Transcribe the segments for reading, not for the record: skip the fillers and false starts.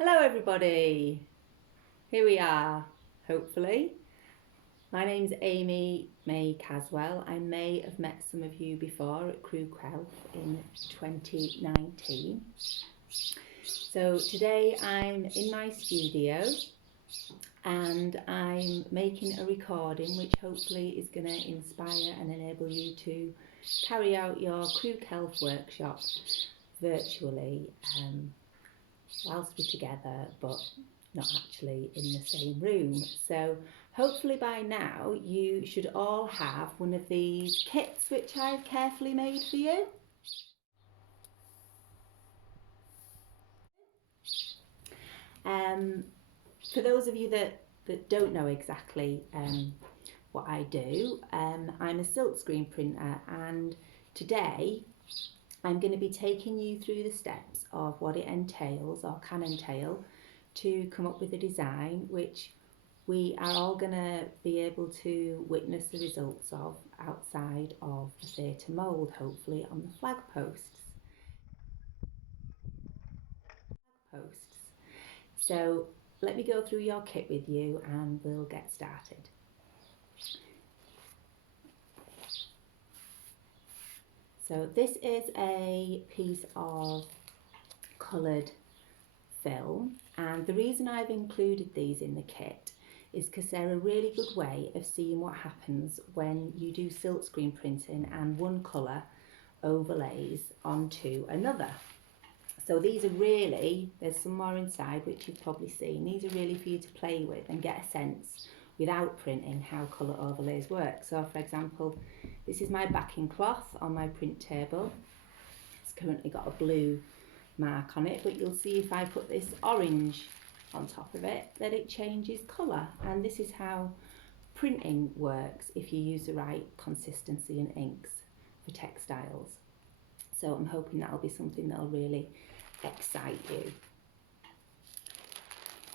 Hello everybody, here we are, hopefully. My name's Amy May Caswell. I may have met some of you before at Criw in 2019. So today I'm in my studio and I'm making a recording which hopefully is going to inspire and enable you to carry out your Criw workshop virtually whilst we're together, but not actually in the same room. So hopefully by now you should all have one of these kits which I've carefully made for you. For those of you that don't know exactly what I do, I'm a silk screen printer, and today I'm going to be taking you through the steps of what it entails or can entail to come up with a design which we are all going to be able to witness the results of outside of the theatre mould, hopefully on the flag posts. So let me go through your kit with you and we'll get started. So this is a piece of coloured film, and the reason I've included these in the kit is because they're a really good way of seeing what happens when you do silkscreen printing and one colour overlays onto another. So these are really, there's some more inside which you've probably seen, these are really for you to play with and get a sense without printing how colour overlays work. So for example, this is my backing cloth on my print table. It's currently got a blue mark on it, but you'll see if I put this orange on top of it that it changes colour, and this is how printing works if you use the right consistency and inks for textiles. So I'm hoping that'll be something that'll really excite you.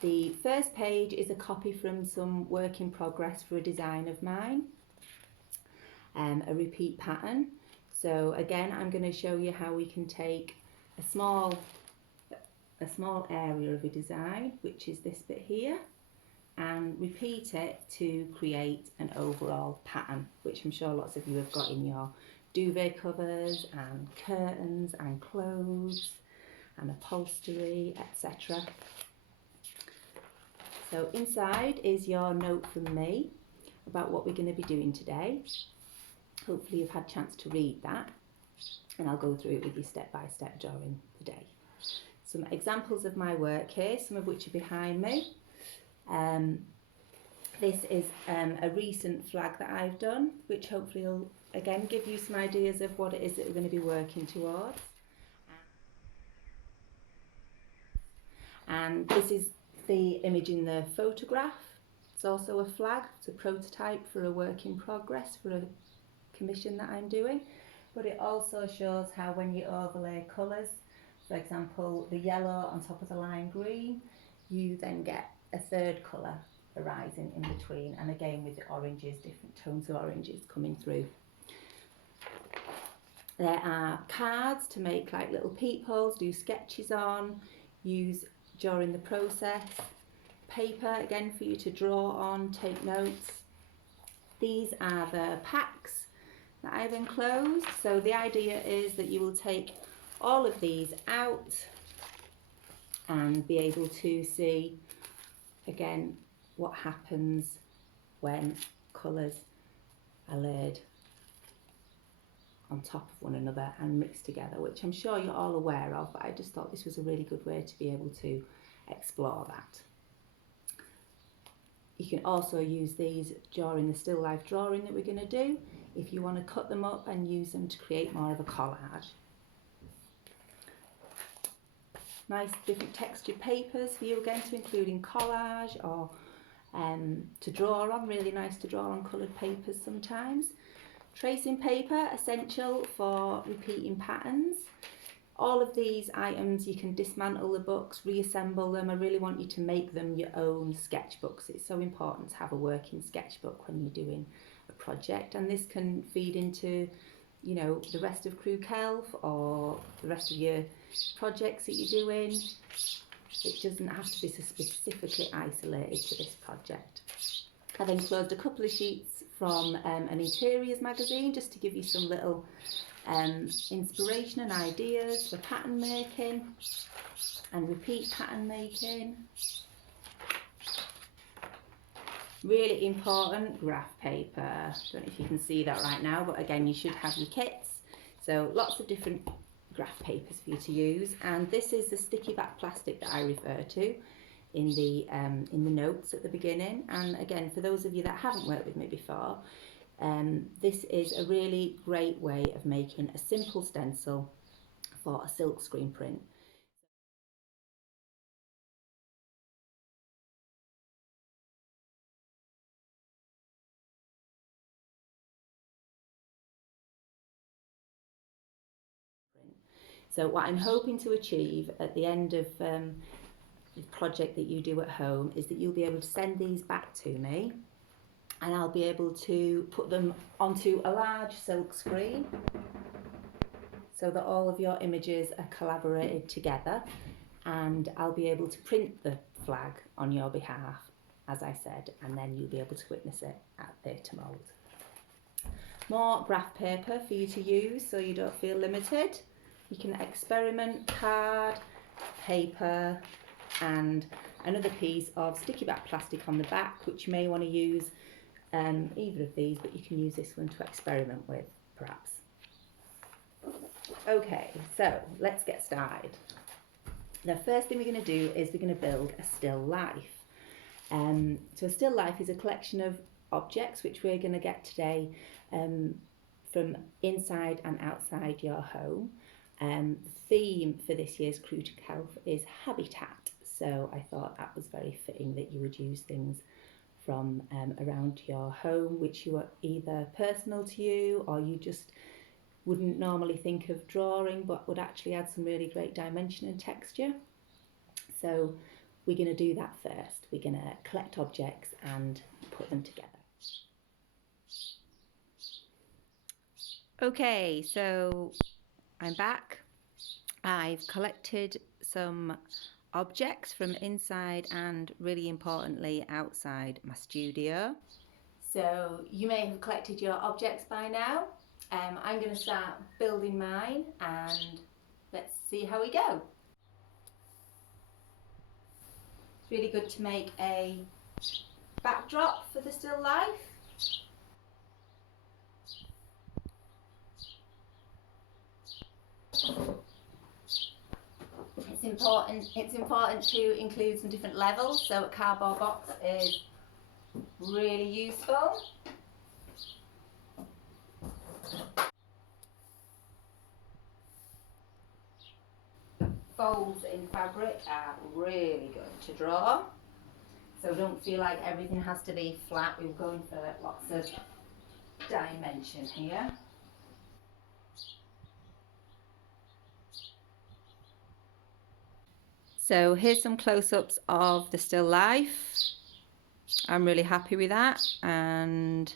The first page is a copy from some work in progress for a design of mine, a repeat pattern. So again, I'm going to show you how we can take a small area of a design, which is this bit here, and repeat it to create an overall pattern, which I'm sure lots of you have got in your duvet covers and curtains and clothes and upholstery, etc. So inside is your note from me about what we're going to be doing today. Hopefully you've had a chance to read that, and I'll go through it with you step by step during the day. Some examples of my work here, some of which are behind me. This is a recent flag that I've done, which hopefully will again give you some ideas of what it is that we're going to be working towards. And this is the image in the photograph. It's also a flag, it's a prototype for a work in progress for a commission that I'm doing, but it also shows how when you overlay colours, for example the yellow on top of the lime green, you then get a third colour arising in between, and again with the oranges, different tones of oranges coming through. There are cards to make like little peepholes, do sketches on, use during the process, paper again for you to draw on, take notes. These are the packs that I've enclosed. So the idea is that you will take all of these out and be able to see again what happens when colours are laid on top of one another and mixed together, which I'm sure you're all aware of, but I just thought this was a really good way to be able to explore that. You can also use these during the still life drawing that we're going to do if you want to cut them up and use them to create more of a collage. Nice different textured papers for you again to include in collage or to draw on, really nice to draw on coloured papers sometimes. Tracing paper, essential for repeating patterns. All of these items you can dismantle the books, reassemble them. I really want you to make them your own sketchbooks. It's so important to have a working sketchbook when you're doing a project, and this can feed into, you know, the rest of Criw or the rest of your projects that you're doing. it doesn't have to be so specifically isolated to this project. I've enclosed a couple of sheets from an interiors magazine just to give you some little inspiration and ideas for pattern making and repeat pattern making. Really important, graph paper. I don't know if you can see that right now, but again, you should have your kits. So lots of different graph papers for you to use, and this is the sticky back plastic that I refer to in the notes at the beginning. And again, for those of you that haven't worked with me before, this is a really great way of making a simple stencil for a silk screen print. So what I'm hoping to achieve at the end of the project that you do at home is that you'll be able to send these back to me, and I'll be able to put them onto a large silk screen so that all of your images are collaborated together, and I'll be able to print the flag on your behalf, as I said, and then you'll be able to witness it at Theatre Mould. More graph paper for you to use so you don't feel limited. You can experiment, card, paper, and another piece of sticky back plastic on the back, which you may want to use either of these, but you can use this one to experiment with, perhaps. Okay, so let's get started. The first thing we're going to do is we're going to build a still life. So a still life is a collection of objects which we're going to get today from inside and outside your home. The theme for this year's Criw to Celf is habitat, so I thought that was very fitting that you would use things from around your home which you are either personal to you or you just wouldn't normally think of drawing but would actually add some really great dimension and texture. So we're going to do that first. We're going to collect objects and put them together. Okay, so I'm back. I've collected some objects from inside and, really importantly, outside my studio. So you may have collected your objects by now. I'm going to start building mine and let's see how we go. It's really good to make a backdrop for the still life. It's important to include some different levels, so a cardboard box is really useful. Folds in fabric are really good to draw, so don't feel like everything has to be flat. We're going for lots of dimension here. So here's some close-ups of the still life. I'm really happy with that and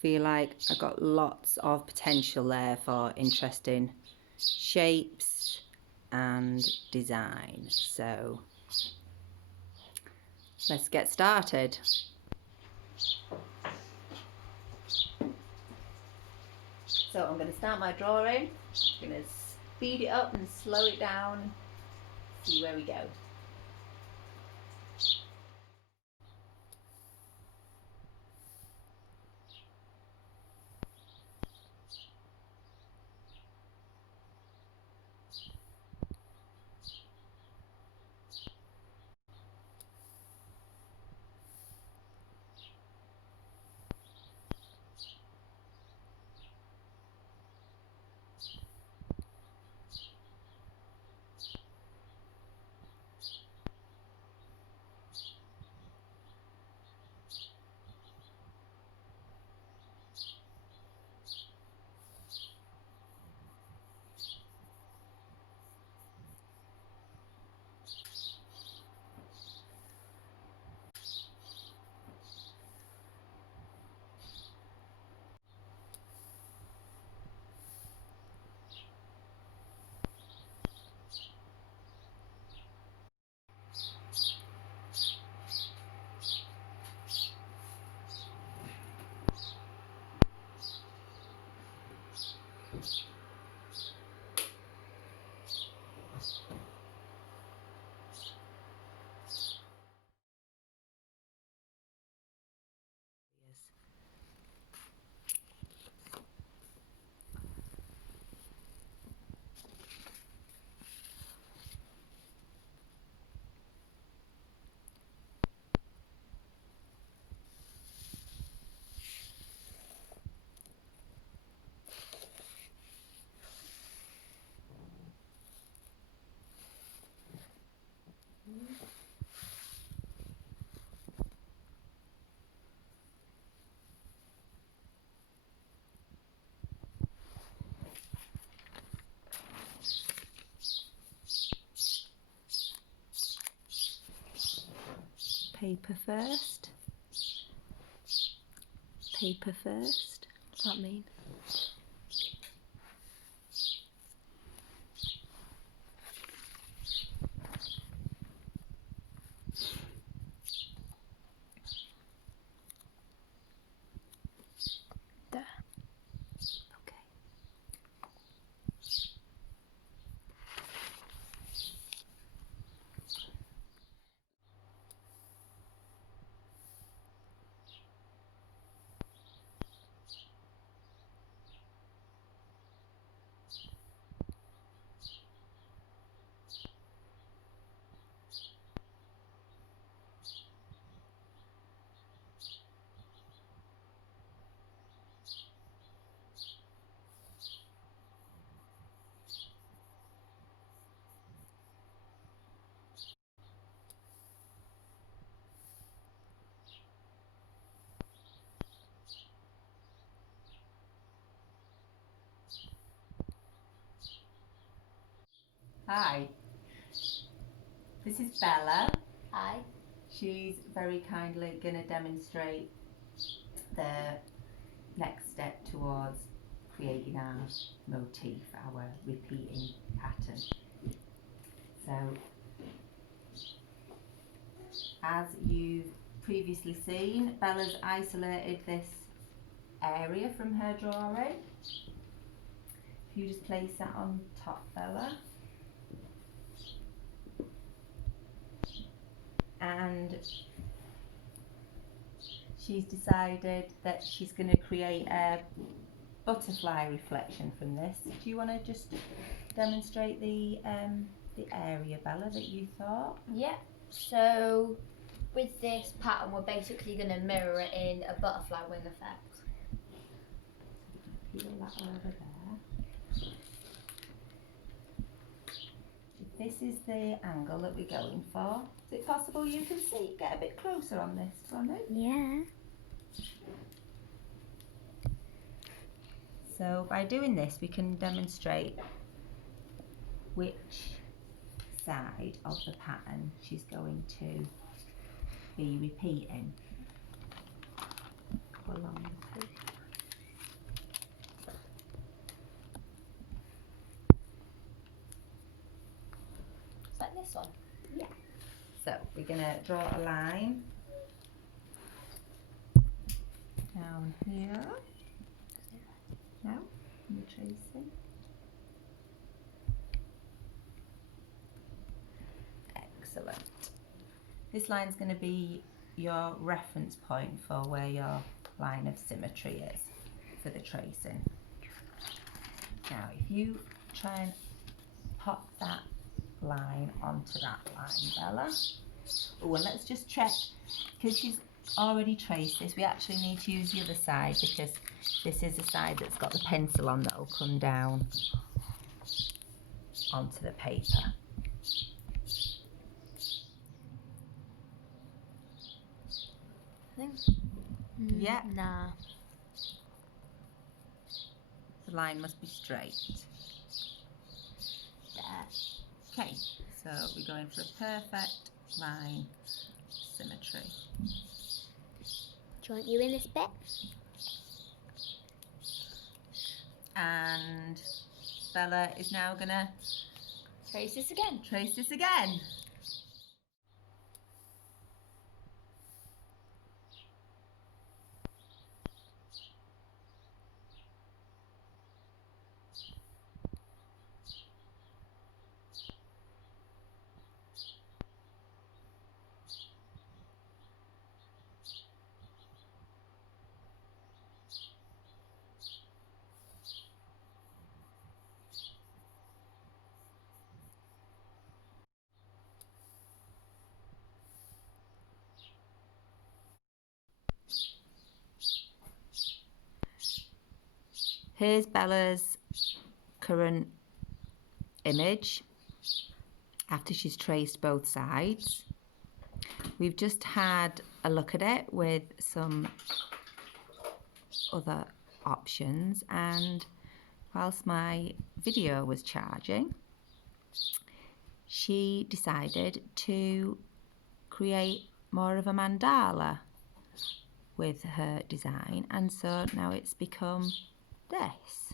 feel like I've got lots of potential there for interesting shapes and design. So let's get started. So I'm going to start my drawing. I'm going to speed it up and slow it down, see where we go. Paper first. Paper first. What does that mean? There. Okay. Hi, this is Bella. Hi. She's very kindly going to demonstrate the next step towards creating our motif, our repeating pattern. So, as you've previously seen, Bella's isolated this area from her drawing. If you just place that on top, Bella. And she's decided that she's going to create a butterfly reflection from this. Do you want to just demonstrate the area, Bella, that you thought? Yeah. So with this pattern, we're basically going to mirror it in a butterfly wing effect. Peel that over there. This is the angle that we're going for. Is it possible you can see? Get a bit closer on this, Ronnie. Yeah. So by doing this, we can demonstrate which side of the pattern she's going to be repeating. Go along the paper. It's like this one. Yeah. So we're going to draw a line down here. Now, I'm tracing. Excellent. This line's going to be your reference point for where your line of symmetry is for the tracing. Now, if you try and pop that line onto that line, Bella. Oh, and let's just check, because she's already traced this, we actually need to use the other side, because this is the side that's got the pencil on that will come down onto the paper. I think. Yeah. Nah. The line must be straight. There. Okay, so we're going for a perfect line symmetry. Do you want you in this bit? And Bella is now going to Trace this again. trace this again. Here's Bella's current image after she's traced both sides. We've just had a look at it with some other options, and whilst my video was charging, she decided to create more of a mandala with her design, and so now it's become this.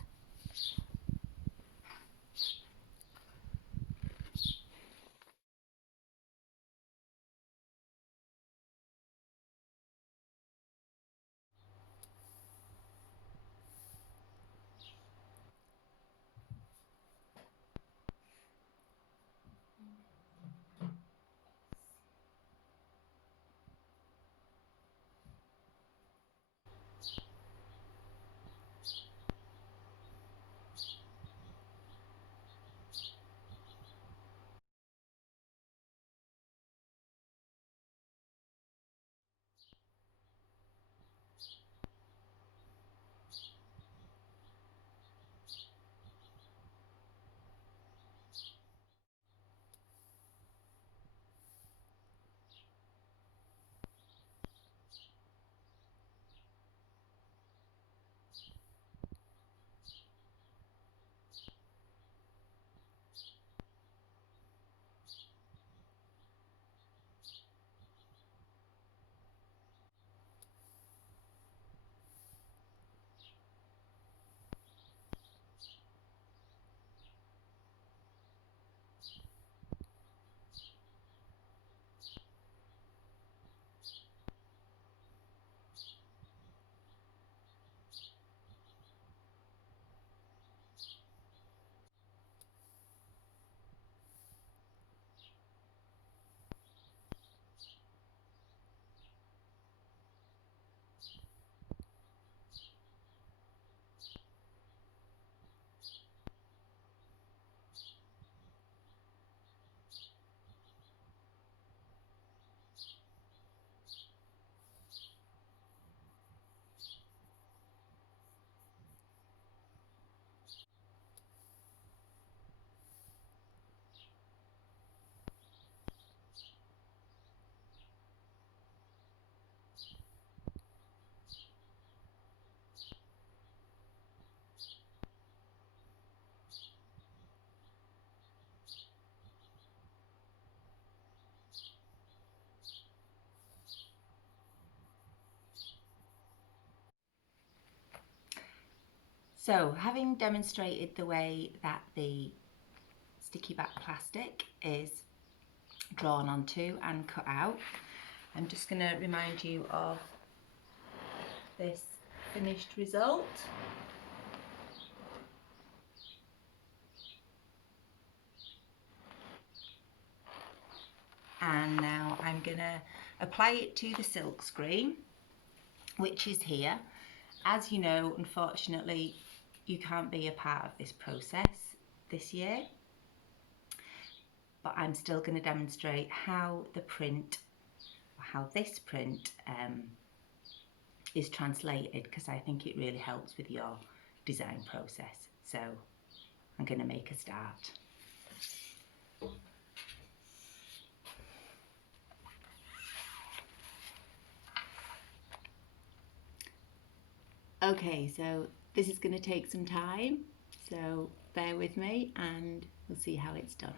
So, having demonstrated the way that the sticky back plastic is drawn onto and cut out, I'm just going to remind you of this finished result. And now I'm going to apply it to the silk screen, which is here. As you know, unfortunately, you can't be a part of this process this year, but I'm still going to demonstrate how the print, how this print is translated, because I think it really helps with your design process. So I'm going to make a start. Okay, so this is going to take some time, so bear with me and we'll see how it's done.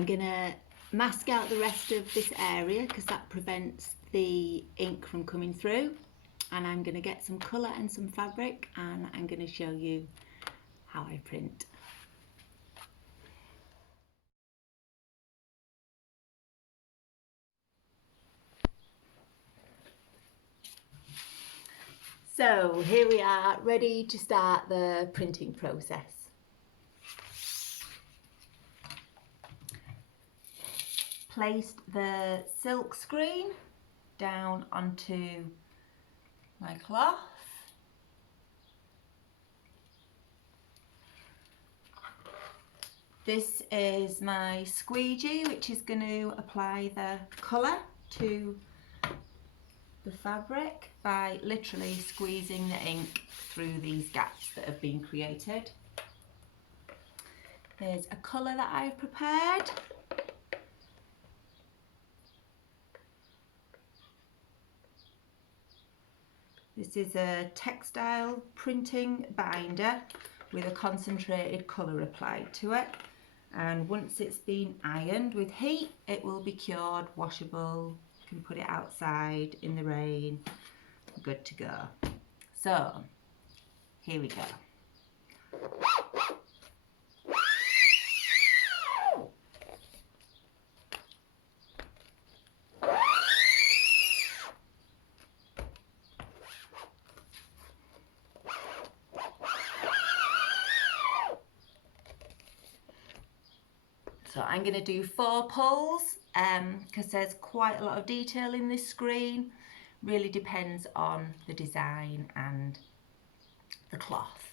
I'm going to mask out the rest of this area because that prevents the ink from coming through, and I'm going to get some colour and some fabric, and I'm going to show you how I print. So here we are, ready to start the printing process. Placed the silk screen down onto my cloth. This is my squeegee, which is going to apply the colour to the fabric by literally squeezing the ink through these gaps that have been created. There's a colour that I've prepared. This is a textile printing binder with a concentrated colour applied to it, and once it's been ironed with heat it will be cured, washable. You can put it outside in the rain, good to go. So here we go. So I'm going to do 4 pulls because there's quite a lot of detail in this screen. Really depends on the design and the cloth.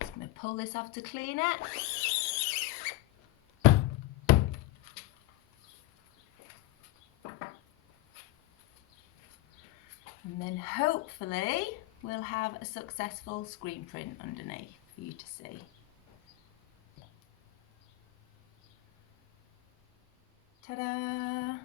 Just going to pull this off to clean it. And then hopefully we'll have a successful screen print underneath for you to see. Ta-da!